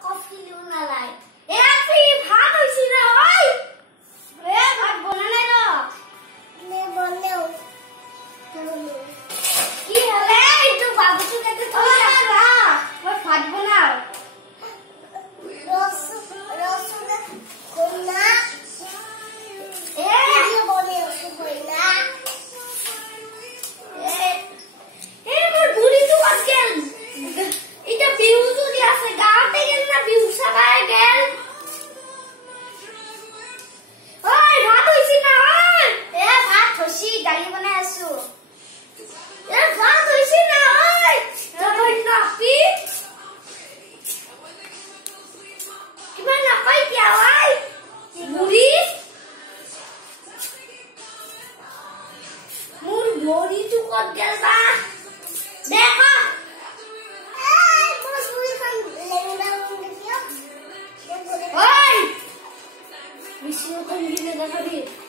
কফি লিও নালাই এ আপনি ভাত হইছি না ওই এ ভাত বনালে না মে বনেও কি হলে একটু বাবুকে কাছে চলে যা ওই ভাত বানাও রস কোনা এ বনে কইলা এ মোর বুড়ি তো আজকাল এটা বিহু যদি আছে গাঁতে গেল না বিহু সবাই গেল ওই ভাত হইছি না ওই এ ভাত হইছি দালি বানাই আছো এ ভাত হইছি না ওই যখন না পি কিবা না পাই কি আওয়াই বুড়ি মোর বুড়ি তো কত গেল বা দেখো Oi! Me sinto tão linda da cabeça.